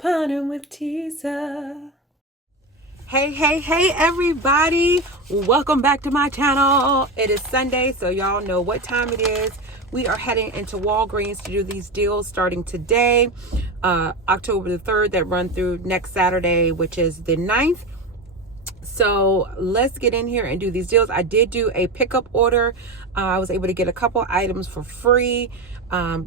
Couponing with Tisa. Hey, everybody. Welcome back to my channel. It is Sunday, so y'all know what time it is. We are heading into Walgreens to do these deals starting today, October the 3rd, that run through next Saturday, which is the 9th. So let's get in here and do these deals. I did do a pickup order. I was able to get a couple items for free,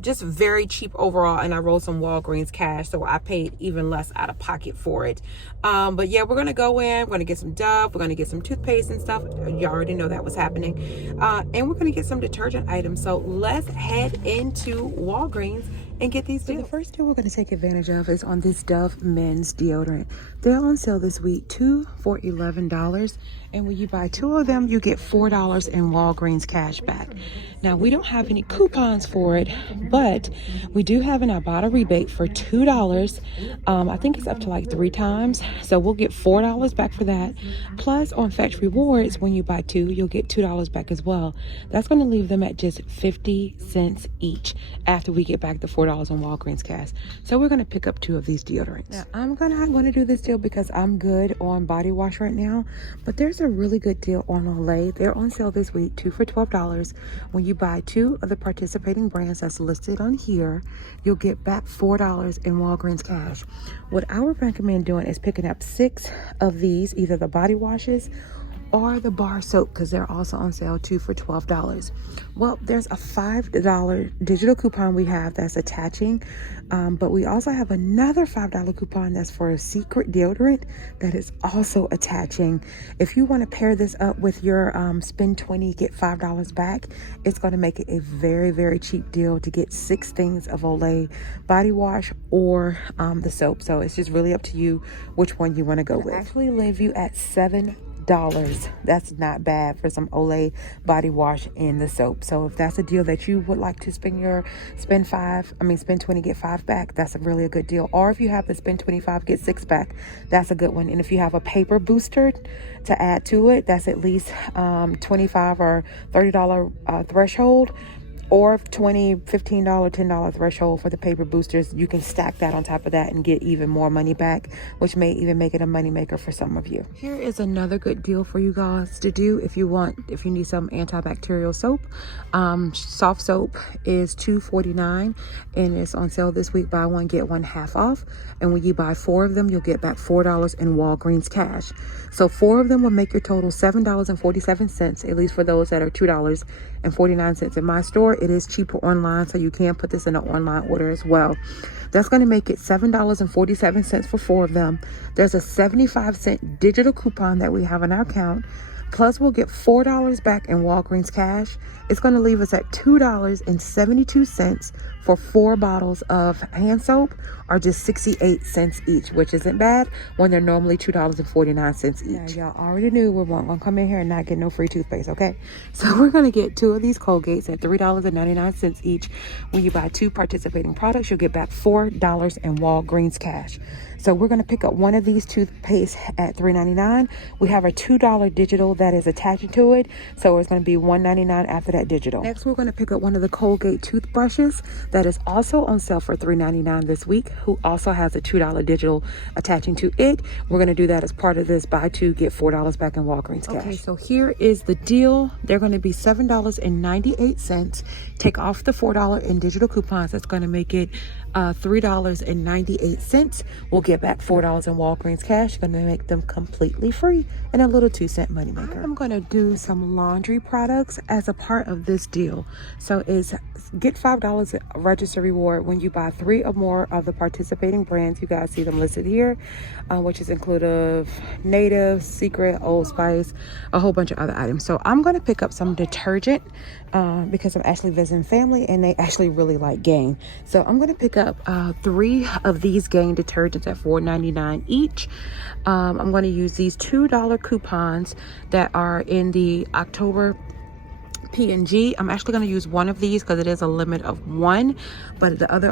just very cheap overall, and I rolled some Walgreens cash, so I paid even less out of pocket for it. But yeah, we're gonna go in, we're gonna get some Dove, we're gonna get some toothpaste and stuff. You already know that was happening. And we're gonna get some detergent items. So let's head into Walgreens and get these deals. So the first deal we're going to take advantage of is on this Dove men's deodorant. They're on sale this week, 2 for $11. And when you buy 2 of them, you get $4 in Walgreens cash back. Now, we don't have any coupons for it, but we do have an Ibotta rebate for $2. I think it's up to like 3 times. So we'll get $4 back for that. Plus, on Fetch Rewards, when you buy 2, you'll get $2 back as well. That's going to leave them at just 50 cents each after we get back the $4 on Walgreens cash. So we're going to pick up 2 of these deodorants. Now, I'm not going to do this deal because I'm good on body wash right now, but there's a really good deal on Olay. They're on sale this week, 2 for $12. When you buy 2 of the participating brands that's listed on here, you'll get back $4 in Walgreens cash. What I would recommend doing is picking up 6 of these, either the body washes or the bar soap, because they're also on sale, 2 for $12. Well, there's a $5 digital coupon we have that's attaching, but we also have another $5 coupon that's for a secret deodorant that is also attaching. If you want to pair this up with your spend 20 get $5 back, it's going to make it a very, very cheap deal to get 6 things of Olay body wash or the soap. So it's just really up to you which one you want to go with. Actually leave you at $7. That's not bad for some Olay body wash and the soap. So if that's a deal that you would like to spend 20 get 5 back, that's really a good deal. Or if you have the spend 25 get 6 back, that's a good one. And if you have a paper booster to add to it, that's at least $25 or $30 threshold, or $20, $15, $10 threshold for the paper boosters. You can stack that on top of that and get even more money back, which may even make it a money maker for some of you. Here is another good deal for you guys to do if you need some antibacterial soap. Soft soap is $2.49 and it's on sale this week. Buy one, get one half off. And when you buy 4 of them, you'll get back $4 in Walgreens cash. So 4 of them will make your total $7.47, at least for those that are $2.49 in my store. It is cheaper online, so you can put this in an online order as well. That's going to make it $7.47 for 4 of them. There's a 75-cent digital coupon that we have in our account. Plus, we'll get $4 back in Walgreens cash. It's going to leave us at $2.72 for 4 bottles of hand soap, or just 68 cents each, which isn't bad when they're normally $2.49 each. Now, y'all already knew we weren't going to come in here and not get no free toothpaste, okay? So we're going to get 2 of these Colgates at $3.99 each. When you buy 2 participating products, you'll get back $4 in Walgreens cash. So we're going to pick up 1 of these toothpaste at $3.99. We have a $2 digital that is attached to it, so it's going to be $1.99 after that digital. Next, we're going to pick up 1 of the Colgate toothbrushes that is also on sale for $3.99 this week, who also has a $2 digital attaching to it. We're going to do that as part of this buy 2 get $4 back in Walgreens cash. Okay, so here is the deal. They're going to be $7.98. Take off the $4 in digital coupons. That's going to make it $3.98. We'll get back $4 in Walgreens cash. Going to make them completely free and a little 2-cent money maker. I'm going to do some laundry products as a part of this deal. So it's get $5 register reward when you buy 3 or more of the participating brands. You guys see them listed here, which is include of Native, Secret, Old Spice, a whole bunch of other items. So I'm going to pick up some detergent because I'm actually visiting family and they actually really like Gain. So I'm going to pick up 3 of these Gain detergents at $4.99 each. I'm going to use these $2 coupons that are in the October P&G. I'm actually going to use one of these because it is a limit of one, but the other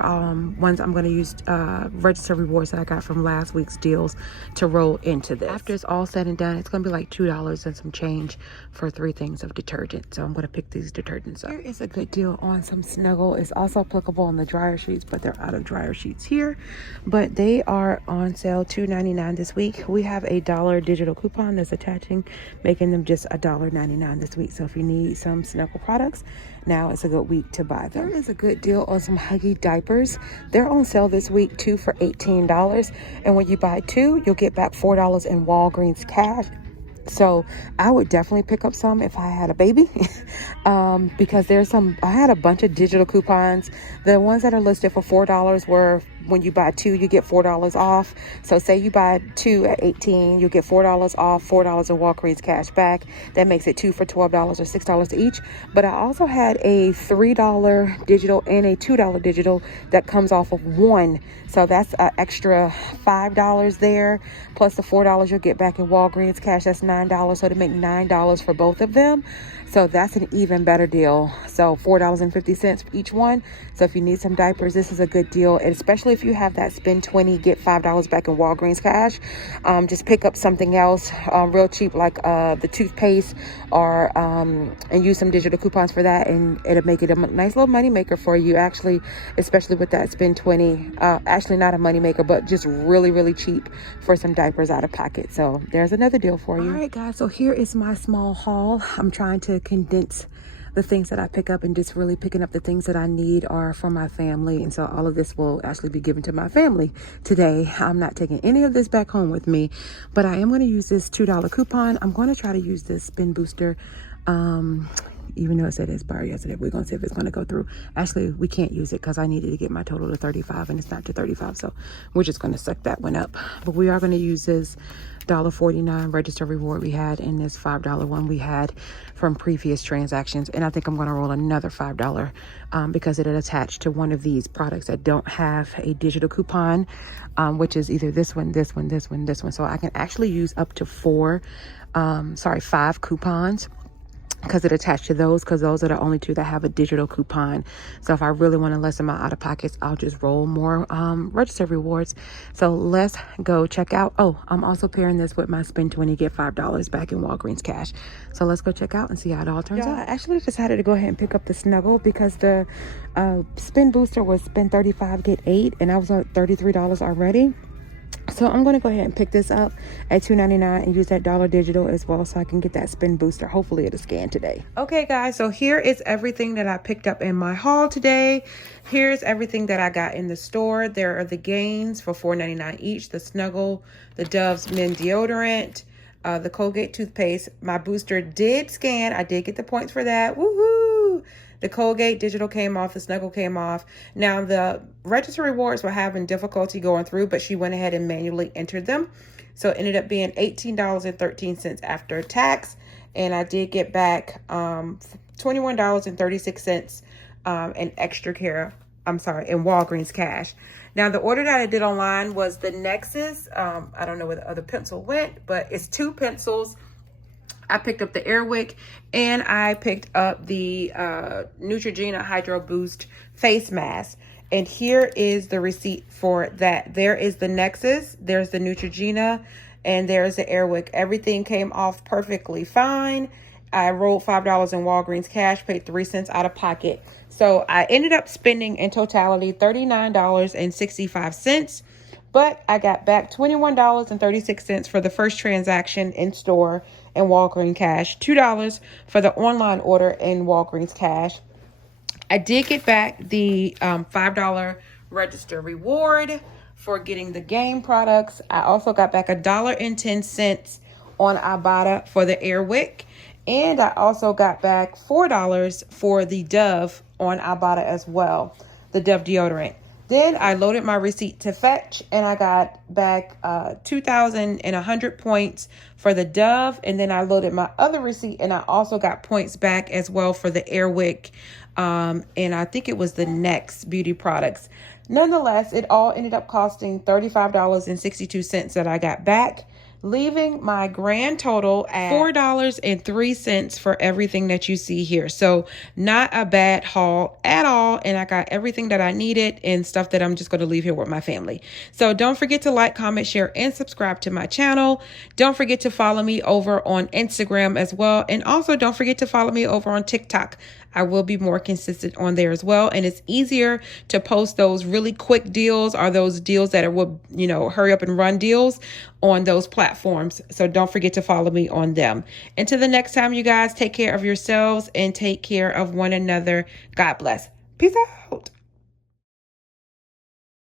ones I'm going to use register rewards that I got from last week's deals to roll into this. After it's all said and done, it's going to be like $2 and some change for 3 things of detergent. So I'm going to pick these detergents up. Here is a good deal on some Snuggle. It's also applicable on the dryer sheets, but they're out of dryer sheets here. But they are on sale $2.99 this week. We have a $1 digital coupon that's attaching, making them just $1.99 this week. So if you need some Snuggle products, now is a good week to buy them. There is a good deal on some Huggy diapers. They're on sale this week, 2 for $18. And when you buy 2, you'll get back $4 in Walgreens cash. So I would definitely pick up some if I had a baby because I had a bunch of digital coupons. The ones that are listed for $4 were when you buy 2, you get $4 off. So say you buy 2 at $18, you'll get $4 off, $4 in Walgreens cash back. That makes it 2 for $12 or $6 each. But I also had a $3 digital and a $2 digital that comes off of 1. So that's an extra $5 there. Plus the $4 you'll get back in Walgreens cash. That's $9. So to make $9 for both of them. So that's an even better deal. So $4.50 for each one. So if you need some diapers, this is a good deal. And especially if you have that spend 20, get $5 back in Walgreens cash. Just pick up something else real cheap like the toothpaste or and use some digital coupons for that. And it'll make it a nice little money maker for you actually, especially with that spend 20. Actually not a money maker, but just really, really cheap for some diapers out of pocket. So there's another deal for you. All right, guys. So here is my small haul. I'm trying to condense the things that I pick up and just really picking up the things that I need are for my family. And so all of this will actually be given to my family today. I'm not taking any of this back home with me, but I am going to use this $2 coupon. I'm going to try to use this spin booster. Even though it said it expired yesterday, we're going to see if it's going to go through. Actually, we can't use it because I needed to get my total to 35 and it's not to 35. So we're just going to suck that one up. But we are going to use this $1.49 register reward we had and this $5 one we had from previous transactions. And I think I'm going to roll another $5 because it attached to one of these products that don't have a digital coupon, which is either this one, this one, this one, this one. So I can actually use up to 5 coupons because it attached to those, because those are the only 2 that have a digital coupon. So if I really want to lessen my out of pockets, I'll just roll more register rewards. So let's go check out. Oh, I'm also pairing this with my spend 20, get $5 back in Walgreens cash. So let's go check out and see how it all turns out. I actually decided to go ahead and pick up the Snuggle because the spin booster was spend 35, get 8, and I was at $33 already. So I'm going to go ahead and pick this up at $2.99 and use that $1 digital as well so I can get that spin booster. Hopefully it'll scan today. Okay, guys, so here is everything that I picked up in my haul today. Here's everything that I got in the store. There are the Gains for $4.99 each, the Snuggle, the Dove's Men deodorant, the Colgate toothpaste. My booster did scan. I did get the points for that. Woohoo! The Colgate digital came off. The Snuggle came off. Now, the register rewards were having difficulty going through, but she went ahead and manually entered them. So it ended up being $18.13 after tax. And I did get back $21.36 in extra care. In Walgreens cash. Now, the order that I did online was the Nexus. I don't know where the other pencil went, but it's 2 pencils. I picked up the Airwick and I picked up the Neutrogena Hydro Boost face mask. And here is the receipt for that. There is the Nexus, there's the Neutrogena, and there's the Airwick. Everything came off perfectly fine. I rolled $5 in Walgreens cash, paid 3 cents out of pocket. So I ended up spending in totality $39.65. But I got back $21.36 for the first transaction in store in Walgreens cash, $2 for the online order in Walgreens cash. I did get back the $5 register reward for getting the game products. I also got back $1.10 on Ibotta for the Airwick. And I also got back $4 for the Dove on Ibotta as well, the Dove deodorant. Then I loaded my receipt to fetch and I got back 2,100 points for the Dove. And then I loaded my other receipt and I also got points back as well for the Airwick. And I think it was the Next beauty products. Nonetheless, it all ended up costing $35.62 that I got back. leaving my grand total at $4.03 for everything that you see here. So not a bad haul at all. And I got everything that I needed and stuff that I'm just going to leave here with my family. So don't forget to like, comment, share, and subscribe to my channel. Don't forget to follow me over on Instagram as well. And also don't forget to follow me over on TikTok. I will be more consistent on there as well. And it's easier to post those really quick deals or those deals that are, hurry up and run deals on those platforms. So don't forget to follow me on them. Until the next time, you guys, take care of yourselves and take care of one another. God bless. Peace out.